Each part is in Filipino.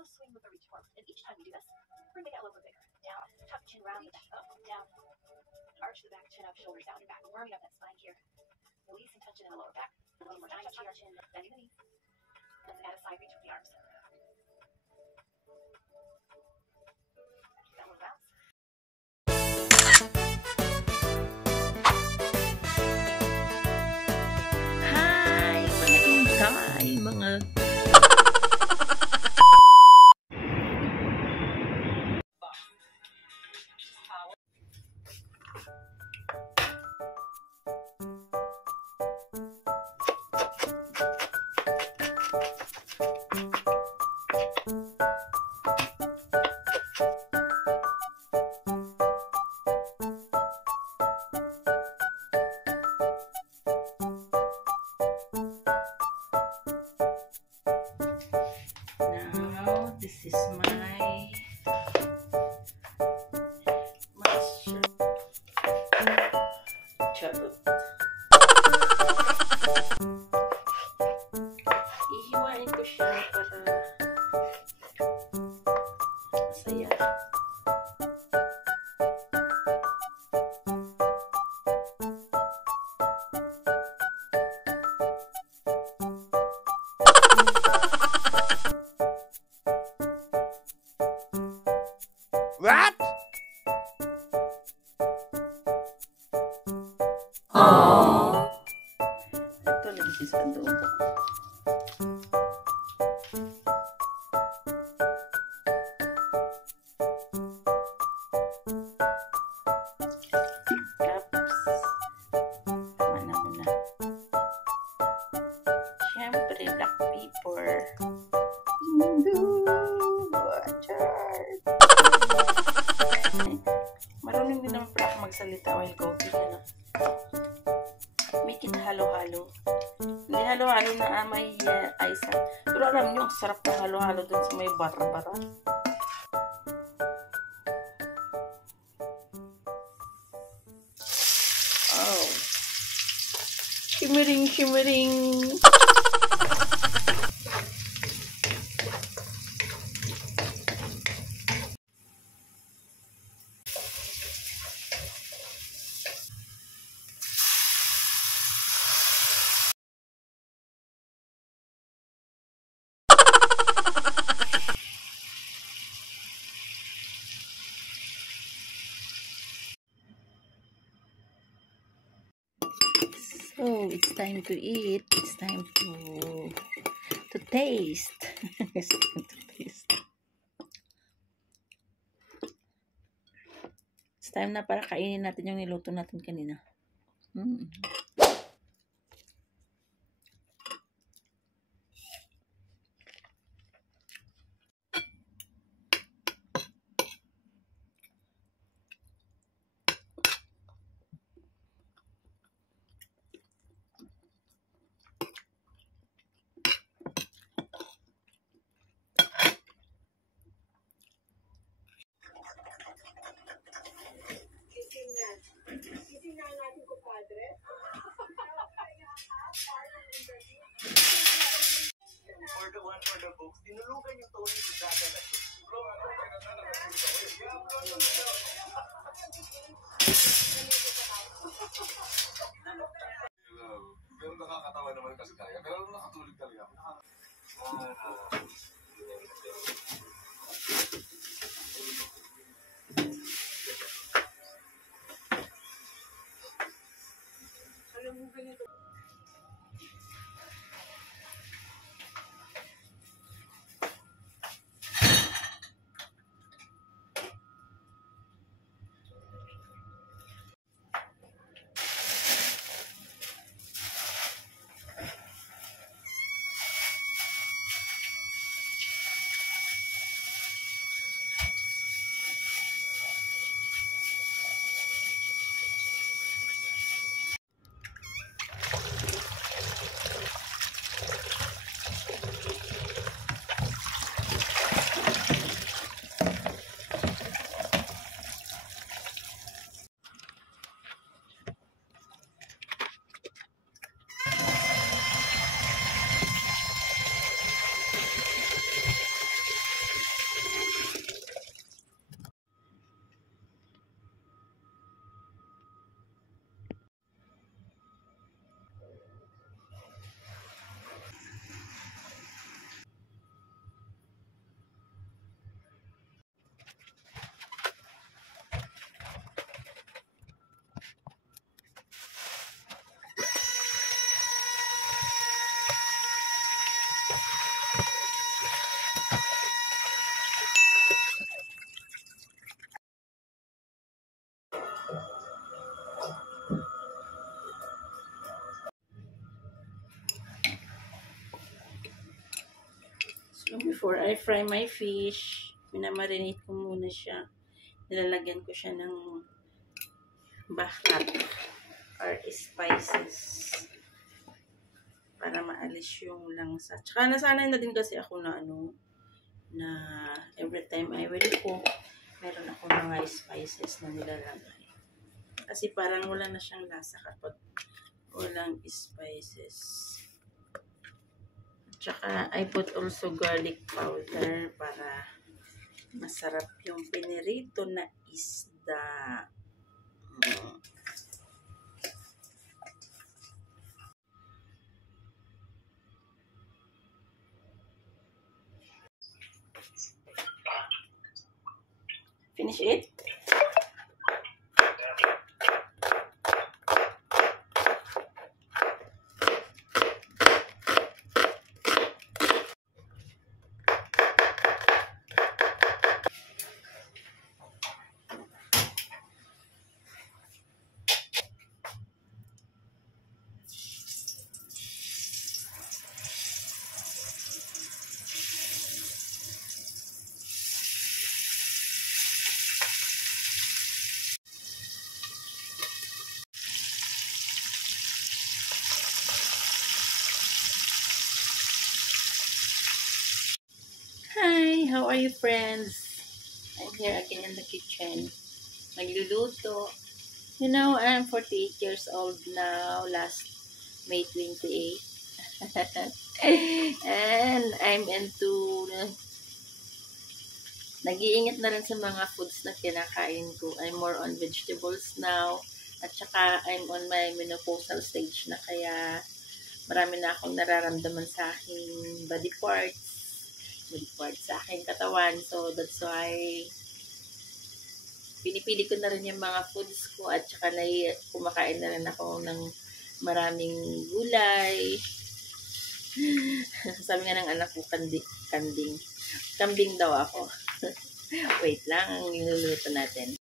little swing with the reach forward. And each time you do this, bring the cat a little bit bigger. Down, tuck chin round the back, up, down. Arch the back, chin up, shoulders down and back. Warming up that spine here. Release and tension in the lower back. A little more time, touching our chin, bending the knees. Let's add a side reach with the arms. Keep that little bounce. Hi, mga ingay, mga... Now, this is my master charot. Ihiwain ko siya para masaya. What? Aww. Ito lagi siya sa doon. Caps. Tama na muna. Siyempre, black pepper. Marunong din naman pala ako magsalita while cooking. Ano? Make it halo-halo. Hindi halo-halo na may ice. Pero alam nyo, ang sarap na halo-halo dun sa may bara-bara. Oh. Shimmering, shimmering. So it's time to eat. It's time to taste. It's time to taste. It's time na para kainin natin yung niluto natin kanina. Gising na natin, kumpadre. For the one for the books, tinulugan yung Tony Gonzaga na siya. Bro, ano yung pinatala na pero nakakatawa naman kasi talaga. Pero nakatulog talaga. Alam mo ganito. before I fry my fish, minamarinate ko muna siya. Nilalagyan ko siya ng bahat or spices para maalis yung langsa. Tsaka nasanay na din kasi ako na na every time I will cook, meron ako mga spices na nilalagay. Kasi parang wala na siyang lasa kapag walang spices. Tsaka, I put also garlic powder para masarap yung pinirito na isda. Finish it? Hi! How are you, friends? I'm here again in the kitchen. Nagluluto. You know, I'm 48 years old now, last May 28. And I'm into nag-iingat na rin sa mga foods na kinakain ko. I'm more on vegetables now. At saka, I'm on my menopausal stage na kaya marami na akong nararamdaman sa aking body parts sa aking katawan. So, that's why pinipili ko na rin yung mga foods ko at saka kumakain na rin ako ng maraming gulay. Sabi nga ng anak ko, kambing daw ako. Wait lang, ang niluluto natin.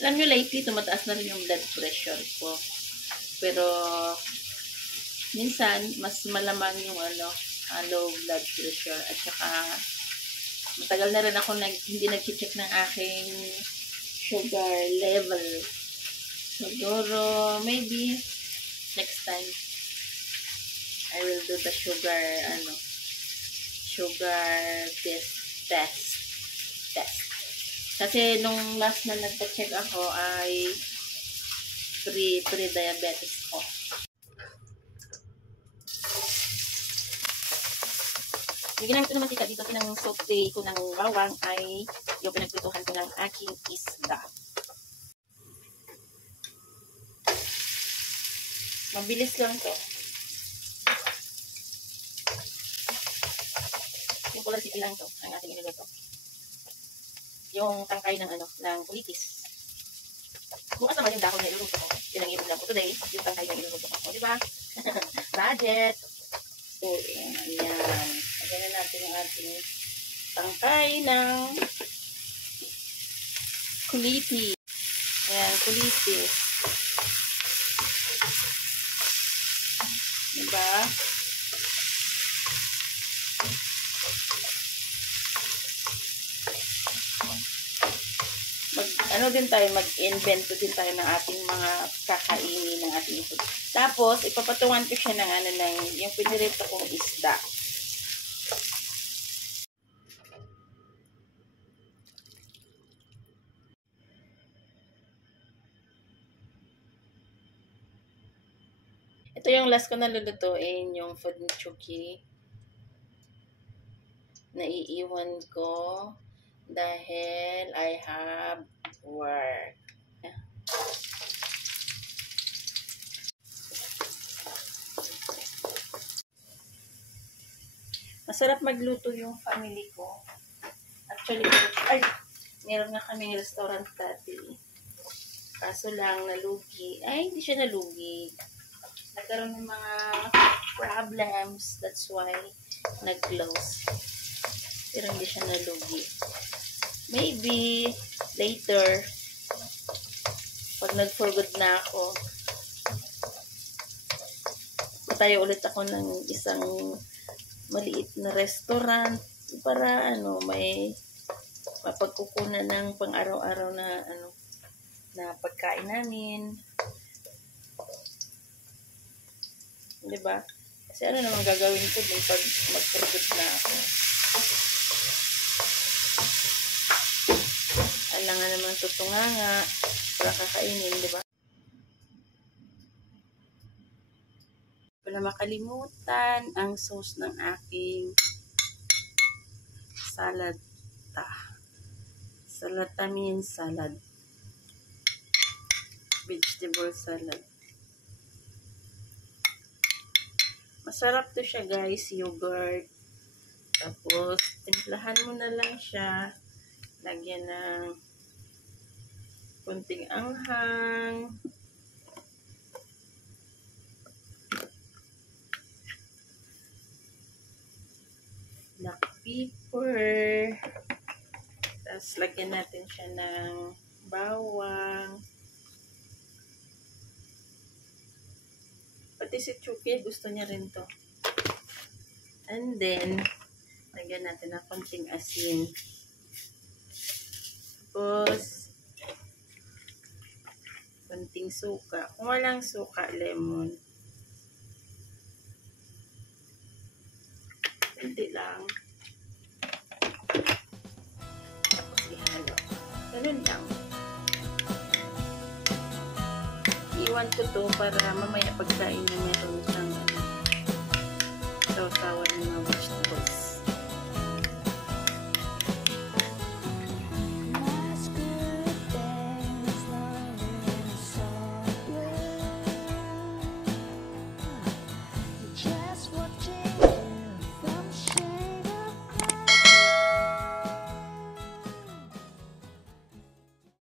Alam nyo, lately, tumataas na rin yung blood pressure ko. Pero, minsan, mas malamang yung low blood pressure. At saka, matagal na rin ako hindi nag-check ng aking sugar level. Siguro, maybe, next time, I will do the sugar test. Kasi nung last na nagpa-check ako ay pre-diabetes ko. Yung ginamit ko naman dito ng saute ko ng bawang ay yung pinagprituhan ko ng aking isda. Mabilis lang to. Simple recipe lang to ang ating niluluto. Yung tangkay ng ng kulitis. Bukas naman yung dahon na iluluto ko. Yun ang ilulam ko today. Yung tangkay na iluluto ko. Di ba? Budget. So, ayan. Lagyan na natin yung ating tangkay ng kulitis. Ayan, kulitis. Diba? Mag-invento din tayo ng ating mga kakainin ng ating food. Tapos, ipapatungan ko siya ng yung pinirito kong isda. Ito yung last ko na lulutuin, yung food chuki. Naiiwan ko dahil I have work. Masarap magluto yung family ko. Actually, meron nga kaming restaurant dati. Kaso lang, nalugi. Ay, hindi siya nalugi. Nagkaroon ng mga problems. That's why, nag-close. Pero hindi siya nalugi. Maybe, later, pag nag-for good na ako, matayo ulit ako ng isang maliit na restaurant para may mapagkukunan ng pang-araw-araw na na pagkain namin. 'Di ba? Kasi ano naman gagawin ko dun pag mag-produce na ako. Alangan naman tutunganga para kakainin, 'di ba? Wala makalimutan ang sauce ng aking salatamin salad. Vegetable salad. Masarap to siya guys, yogurt. Tapos, timplahan mo na lang siya. Lagyan ng kunting anghang. Black pepper. Tapos, lagyan natin siya ng bawang. Pati si Chucky, gusto niya rin to. And then, lagyan natin ng konting asin. Tapos, konting suka. Kung walang suka, lemon. Hindi lang. Tapos, ihalo. Ganun lang. Iwan ko to para mamaya pagkain na meron siyang sausawan ng mga vegetables.